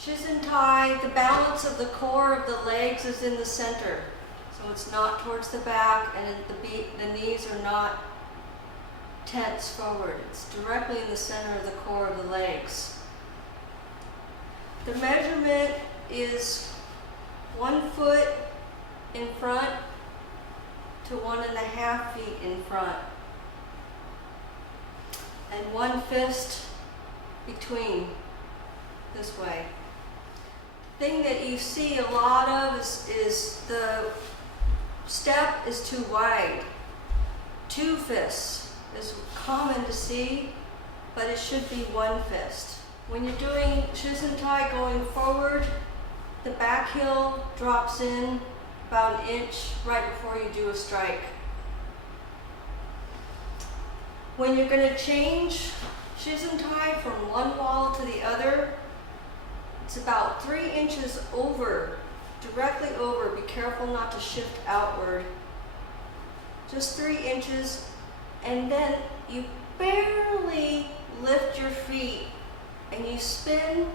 Shizentai, the balance of the core of the legs is in the center. So it's not towards the back, and the knees are not tense forward. It's directly in the center of the core of the legs. The measurement is 1 foot in front to 1.5 feet in front, and 1 fist between, this way. The thing that you see a lot of is the step is too wide. 2 fists is common to see, but it should be 1 fist. When you're doing Shizentai going forward, the back heel drops in about 1 inch right before you do a strike. When you're going to change Shizentai from one wall to the other, it's about 3 inches over, directly over. Be careful not to shift outward. Just 3 inches, and then you barely lift your feet and you spin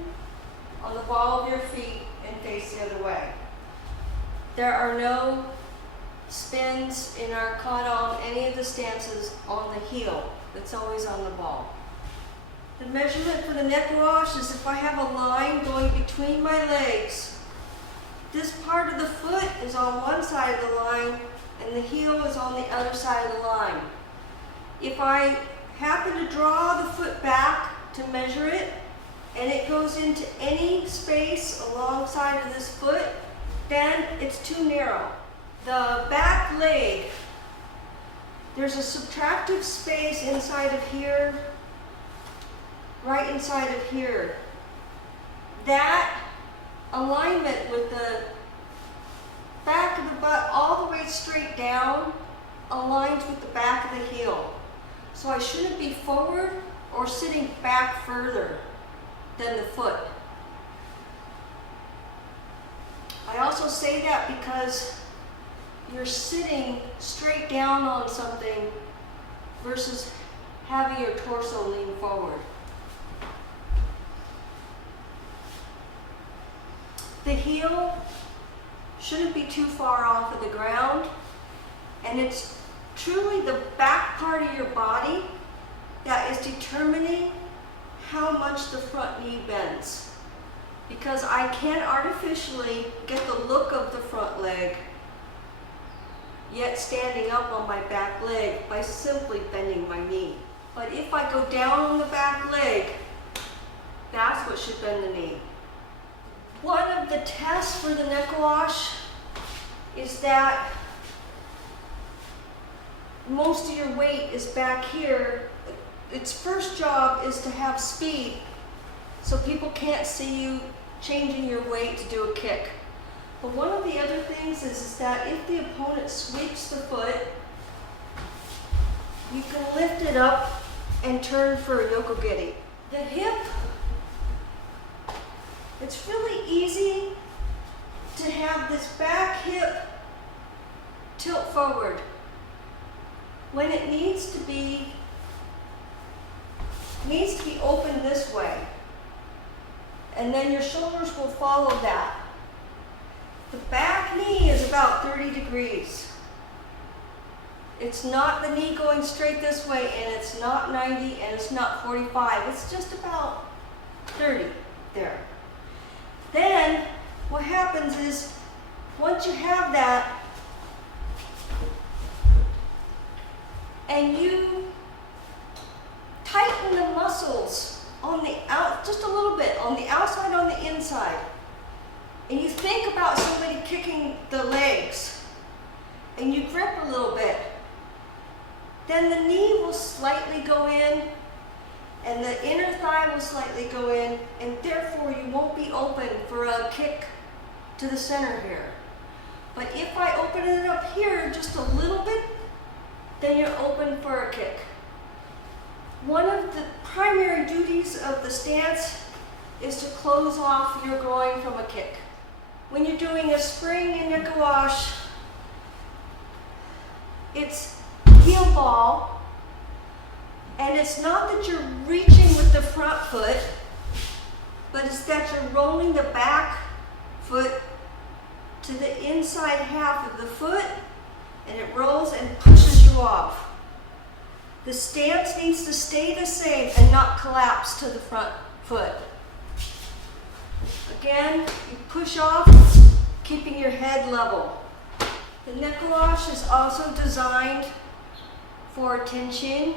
on the ball of your feet and face the other way. There are no spins in our kata on any of the stances on the heel. It's always on the ball. The measurement for the neck wash is if I have a line going between my legs. This part of the foot is on one side of the line and the heel is on the other side of the line. If I happen to draw the foot back to measure it and it goes into any space alongside of this foot, then it's too narrow. The back leg, there's a subtractive space inside of here, right inside of here. That alignment with the back of the butt all the way straight down aligns with the back of the heel. So I shouldn't be forward or sitting back further than the foot. I also say that because you're sitting straight down on something versus having your torso lean forward. The heel shouldn't be too far off of the ground, and it's truly the back part of your body that is determining how much the front knee bends. Because I can artificially get the look of the front leg, yet standing up on my back leg by simply bending my knee. But if I go down on the back leg, that's what should bend the knee. One of the tests for the neck wash is that most of your weight is back here. Its first job is to have speed so people can't see you changing your weight to do a kick. But one of the other things is that if the opponent sweeps the foot, you can lift it up and turn for a yokogiri. The hip, it's really easy to have this back hip tilt forward when it needs to be open this way. And then your shoulders will follow that. The back knee is about 30 degrees. It's not the knee going straight this way, and it's not 90, and it's not 45. It's just about 30 there. Then what happens is, once you have that, and you tighten the muscles on the out, just a little bit, on the outside, on the inside, and you think about somebody kicking the legs, and you grip a little bit, then the knee will slightly go in, and the inner thigh will slightly go in, and therefore you won't be open for a kick to the center here. But if I open it up here just a little bit, then you're open for a kick. One of the primary duties of the stance is to close off your groin from a kick. When you're doing a spring in neck wash, it's heel ball, and it's not that you're reaching with the front foot, but it's that you're rolling the back foot to the inside half of the foot, and it rolls and pushes you off. The stance needs to stay the same and not collapse to the front foot. Again, you push off, keeping your head level. The neckwash is also designed for tension,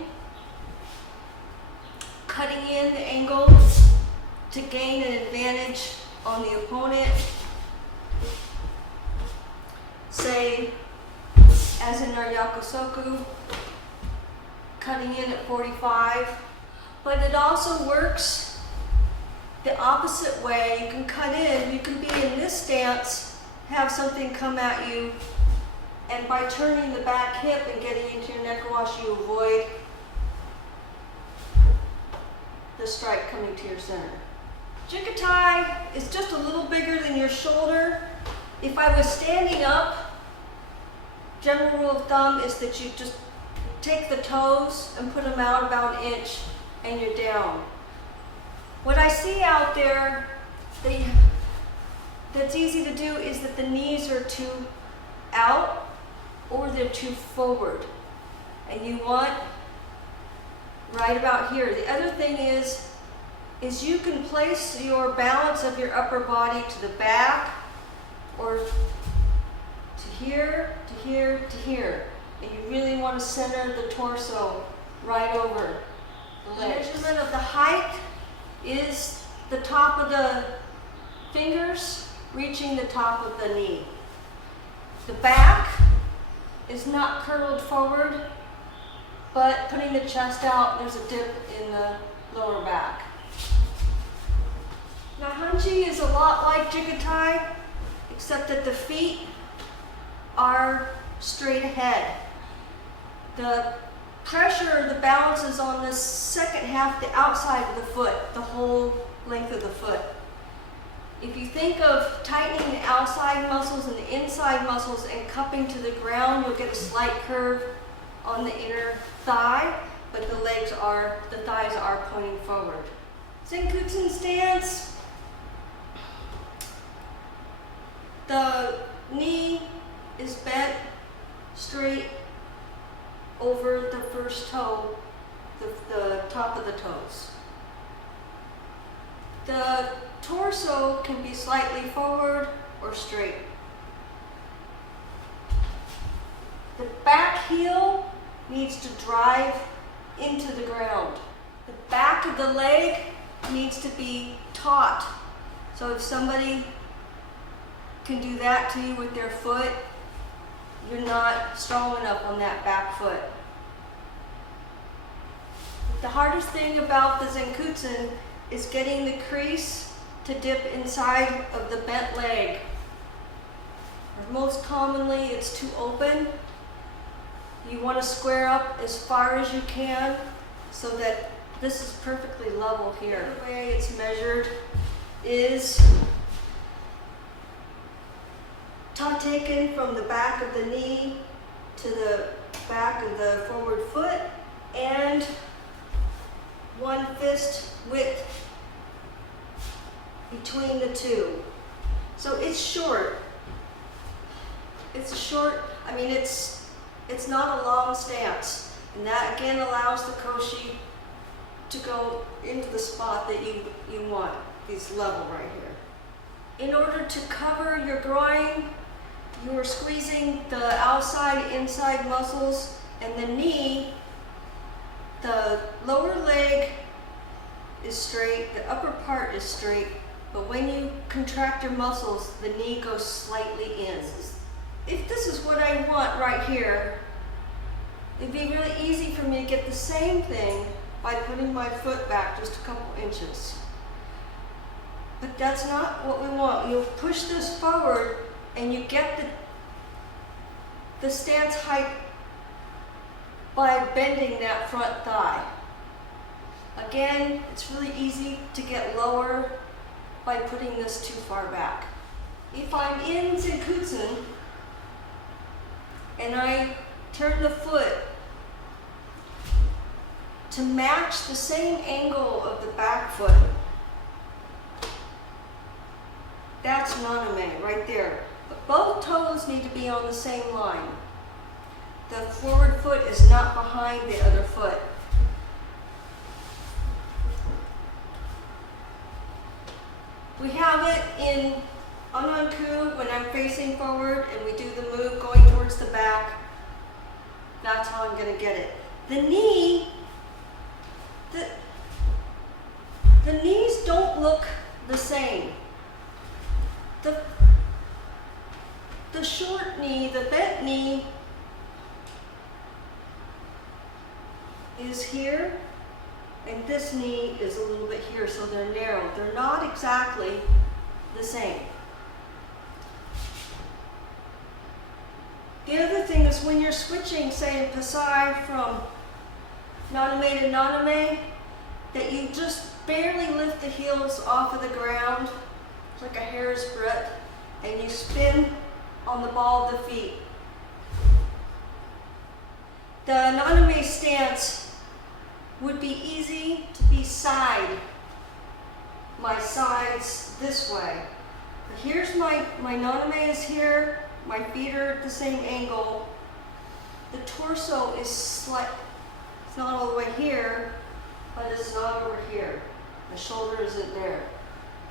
cutting in the angle to gain an advantage on the opponent. Say, as in our yakusoku, cutting in at 45, but it also works the opposite way. You can cut in, you can be in this stance, have something come at you, and by turning the back hip and getting into your neckwash, you avoid the strike coming to your center. Jigatai is just a little bigger than your shoulder. If I was standing up, general rule of thumb is that you just take the toes and put them out about an inch and you're down. What I see out there that's easy to do is that the knees are too out or they're too forward. And you want right about here. The other thing is you can place your balance of your upper body to the back or to here, to here, to here. And you really want to center the torso right over the legs. The measurement of the height is the top of the fingers reaching the top of the knee. The back is not curled forward, but putting the chest out, there's a dip in the lower back. Now Hanchi is a lot like Jigatai, except that the feet are straight ahead. The pressure, the balance is on the second half, the outside of the foot, the whole length of the foot. If you think of tightening the outside muscles and the inside muscles and cupping to the ground, you'll get a slight curve on the inner thigh, but the thighs are pointing forward. Zenkutsu stance. The knee is bent straight over the first toe, the top of the toes. The torso can be slightly forward or straight. The back heel needs to drive into the ground. The back of the leg needs to be taut. So if somebody can do that to you with their foot, you're not strong enough on that back foot. The hardest thing about the Zenkutsu is getting the crease to dip inside of the bent leg. Most commonly, it's too open. You want to square up as far as you can so that this is perfectly level here. The way it's measured is taken from the back of the knee to the back of the forward foot and one fist width between the two. So it's short. It's a short, it's not a long stance. And that again allows the koshi to go into the spot that you want, this level right here. In order to cover your groin, you are squeezing the outside, inside muscles, and the knee, the lower leg is straight, the upper part is straight, but when you contract your muscles, the knee goes slightly in. If this is what I want right here, it'd be really easy for me to get the same thing by putting my foot back just a couple inches. But that's not what we want. You'll push this forward and you get the stance height by bending that front thigh. Again, it's really easy to get lower by putting this too far back. If I'm in Zenkutsu and I turn the foot to match the same angle of the back foot, That's naname right there. But both toes need to be on the same line. The forward foot is not behind the other foot. We have it in Ananku when I'm facing forward and we do the move going towards the back. That's how I'm going to get it. The knee, the knees don't look the same. The short knee, the bent knee is here, and this knee is a little bit here, so they're narrow. They're not exactly the same. The other thing is when you're switching, say in Pasai from naname to naname, that you just barely lift the heels off of the ground, like a hair's breadth, and you spin on the ball of the feet. The naname stance would be easy to be side, my sides this way. But here's my naname is here, my feet are at the same angle. The torso is slight, it's not all the way here, but it's not over here. The shoulder isn't there.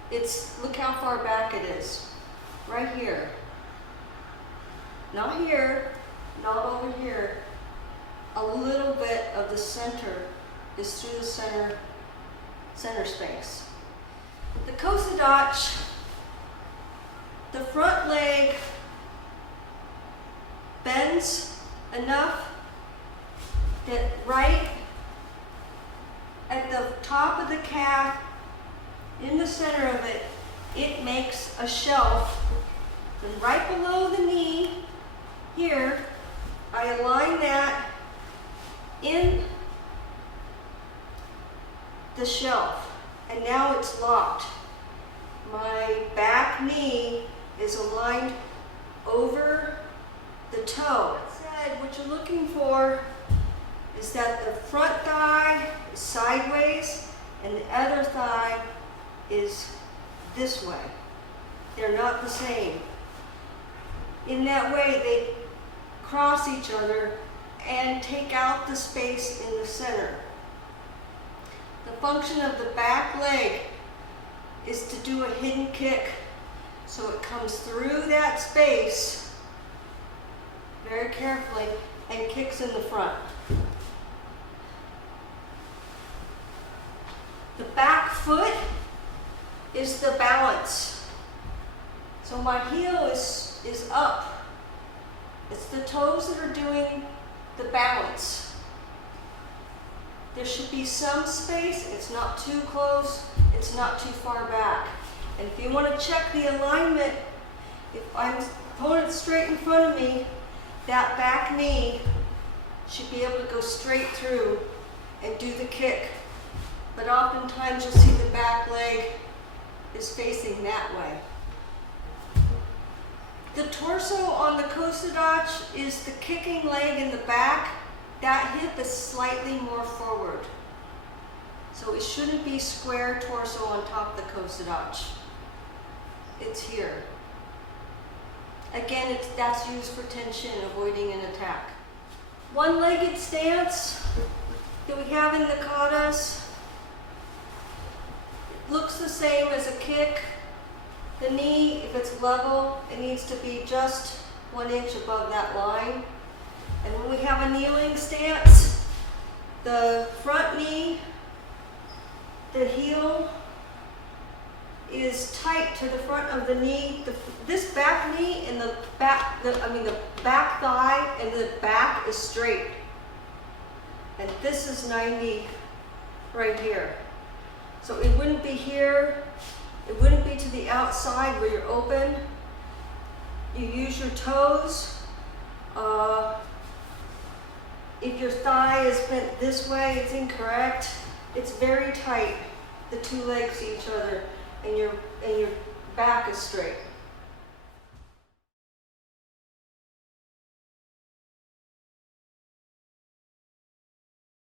It's, look how far back it is. Right here. Not here, not over here. A little bit of the center is through the center space. The kosadach, the front leg bends enough that right at the top of the calf, in the center of it, it makes a shelf. And right below the knee, here, I align that in the shelf, and now it's locked. My back knee is aligned over the toe. That said, what you're looking for is that the front thigh is sideways and the other thigh is this way. They're not the same. In that way, they cross each other and take out the space in the center. The function of the back leg is to do a hidden kick, so it comes through that space very carefully and kicks in the front. The back foot is the balance. So my heel is up. It's the toes that are doing the balance. There should be some space. It's not too close. It's not too far back. And if you want to check the alignment, if I'm opponent straight in front of me, that back knee should be able to go straight through and do the kick. But oftentimes you'll see the back leg is facing that way. The torso on the kosadach is the kicking leg in the back. That hip is slightly more forward. So it shouldn't be square torso on top of the kosadach. It's here. Again, that's used for tension, avoiding an attack. One-legged stance that we have in the katas. It looks the same as a kick. The knee, if it's level, it needs to be just 1 inch above that line. And when we have a kneeling stance, the front knee, the heel is tight to the front of the knee. This back knee and the back thigh and the back is straight. And this is 90 right here. So it wouldn't be here. It wouldn't be to the outside where you're open. You use your toes. If your thigh is bent this way, it's incorrect. It's very tight, the two legs to each other, and your back is straight.